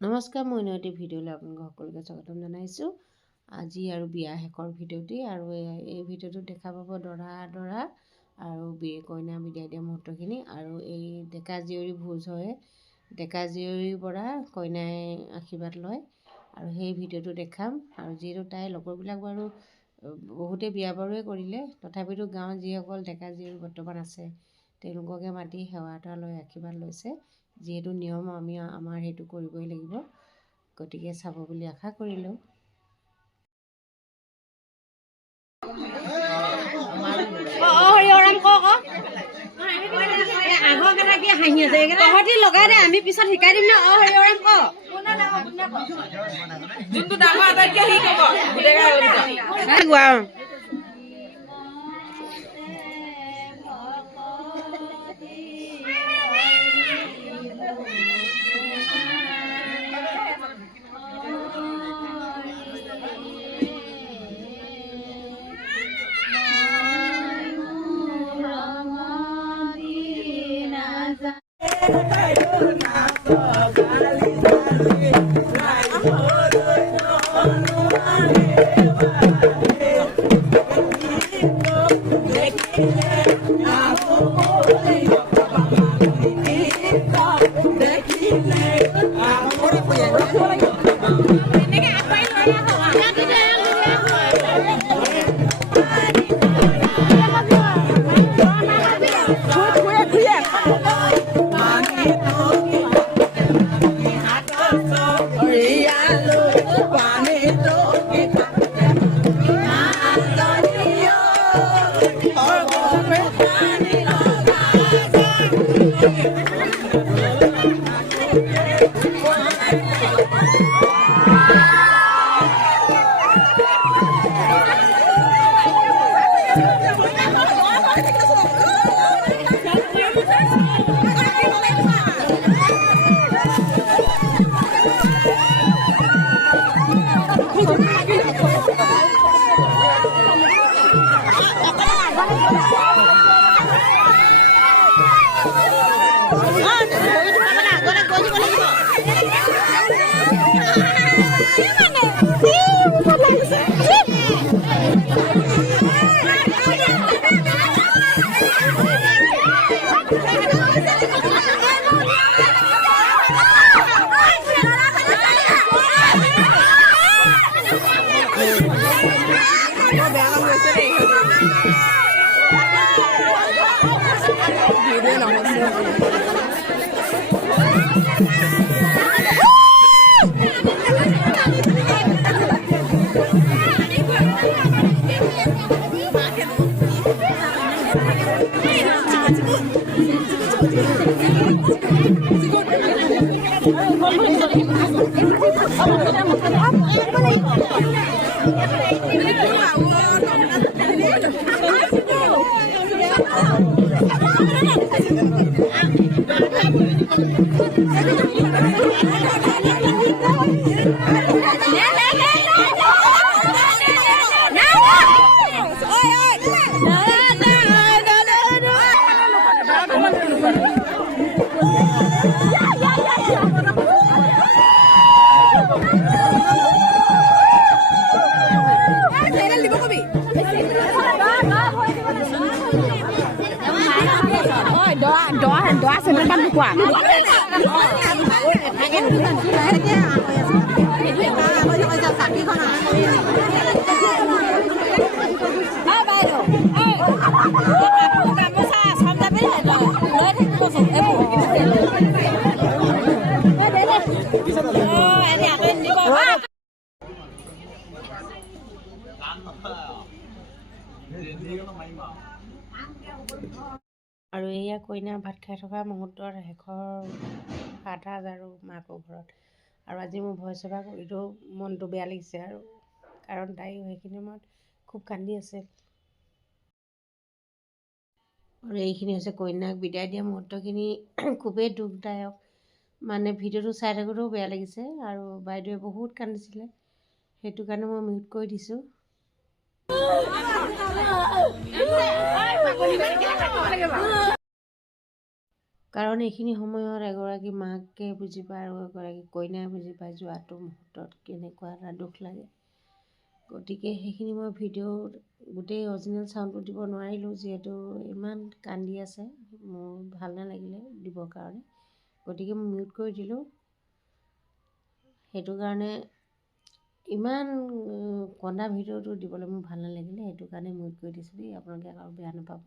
নমস্কাৰ, মই নৈতি ভিডিঅ'লৈ আপোনালোক সকলোকে স্বাগতম জনাইছোঁ। আজি আৰু বিয়া শেষৰ ভিডিঅ'টি আৰু এই ভিডিঅ'টোত দেখা পাব দৰা আৰু কইনা বিদায় দিয়া মুহূৰ্তখিনি আৰু এই ডেকা জীয়ৰী ভোজ হয়। ডেকা জীয়ৰীৰ পৰা কইনাই আশীৰ্বাদ লয় আৰু সেই ভিডিঅ'টো দেখাম। আৰু যিহেতু তাইৰ লগৰবিলাক বাৰু বহুতে বিয়া বাৰুৱে কৰিলে, তথাপিতো গাঁৱত যিসকল ডেকা জীয়ৰী বৰ্তমান আছে তেওঁলোককে মাতি সেৱা এটা লৈ আশীৰ্বাদ লৈছে। যিহেতু নিয়ম আমাৰ সেইটো কৰিবই লাগিব, গতিকে চাব বুলি আশা কৰিলোঁ। লগাই দে, আমি পিছত শিকাই দিম ন। হৰিহৰাম ক যোনটো ডাঙৰ আটাইতকৈ সি ক'ব। আৰু এয়া কইনা ভাত খাই থকা মুহূৰ্তৰ শেষৰ সাজ আৰু মাকৰ ঘৰত। আৰু আজি মোৰ ভইচ অভাৰ কৰিলেও মনটো বেয়া লাগিছে, আৰু কাৰণ তাইও সেইখিনি সময়ত খুব কান্দি আছিল। আৰু এইখিনি হৈছে কইনাক বিদায় দিয়া মুহূৰ্তখিনি খুবেই দুখদায়ক। মানে ভিডিঅ'টো চাই থাকোঁতেও বেয়া লাগিছে, আৰু বাইদেৱে বহুত কান্দিছিলে, সেইটো কাৰণে মই মিউট কৰি দিছোঁ। কাৰণ এইখিনি সময়ত এগৰাকী মাকে বুজি পায় আৰু এগৰাকী কইনাই বুজি পায় যোৱাটো মুহূৰ্তত কেনেকুৱা এটা দুখ লাগে। গতিকে সেইখিনি মই ভিডিঅ'ত গোটেই অৰিজিনেল চাউণ্ডটো দিব নোৱাৰিলোঁ, যিহেতু ইমান কান্দি আছে, মোৰ ভাল নালাগিলে দিবৰ কাৰণে। গতিকে মই মিউট কৰি দিলোঁ। সেইটো কাৰণে ইমান কন্দা ভিডিঅ'টো দিবলৈ মোৰ ভাল নালাগিলে, সেইটো কাৰণে মিউট কৰি দিছোঁ দেই, আপোনালোকে আৰু বেয়া নাপাব।